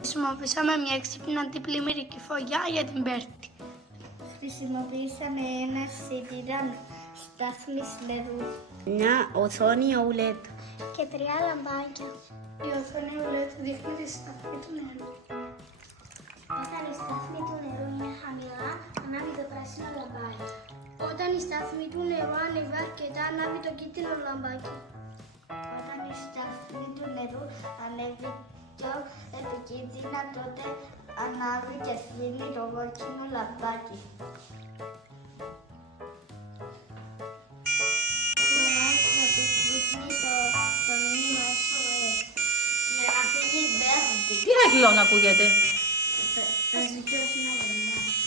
Χρησιμοποιήσαμε μια έξυπνη αντιπλημμυρική φωλιά για την Πέρτη. Χρησιμοποιήσαμε ένα σιτηράν στάθμης νερού. Μια οθόνη OLED. Και 3 λαμπάκια. Η οθόνη OLED δείχνει τη σταθμή του νερού. Όταν η στάθμη του νερού είναι χαμηλά, ανάβει το πράσινο λαμπάκι. Όταν η σταθμή του νερού ανεβεί αρκετά, ανάβει το κίτρινο λαμπάκι. Όταν η σταθμή του νερού ανέβει πιο επικίνδυνα, τότε ανάβει και σβήνει το κόκκινο λαμπάκι. Το μάτι δείχνει το μήνυμα SOS. Για να φύγει η Πέρτη. Τι άγγλο να ακούγεται. Πες δικαιώσει να λένε.